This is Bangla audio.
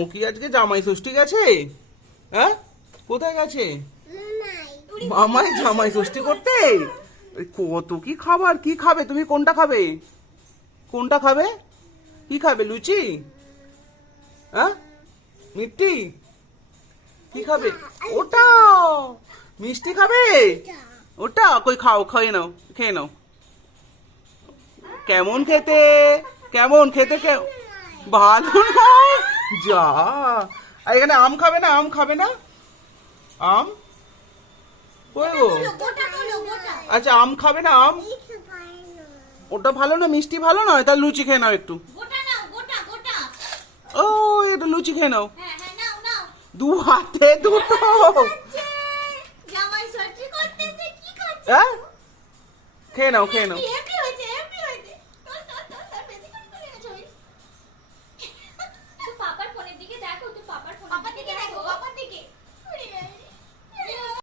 ও কি আজকে জামাই ষষ্ঠী গেছে? হ্যাঁ, কোথায় গেছে? মামাই জামাই ষষ্ঠী করতে? কত কি খাবার, কি খাবে তুমি? কোনটা খাবে? কোনটা খাবে? কি খাবে? লুচি? হ্যাঁ, মিষ্টি? কি খাবে? ওটা মিষ্টি খাবে? ওটা কই খাও, খেয়ে নাও, খেয়ে নাও। কেমন খেতে? কেমন খেতে? ভালো নয় যা। আর এখানে আম খাবে না? আম খাবে না? আম কই গো? আচ্ছা, আম খাবে না? আম ওটা ভালো না, মিষ্টি ভালো নয়। তাহলে লুচি খেয়ে নাও একটু। ও, একটু লুচি খেয়ে নাও। দু হাতে দুটো। হ্যাঁ, খেয়ে নাও, খেয়ে নাও।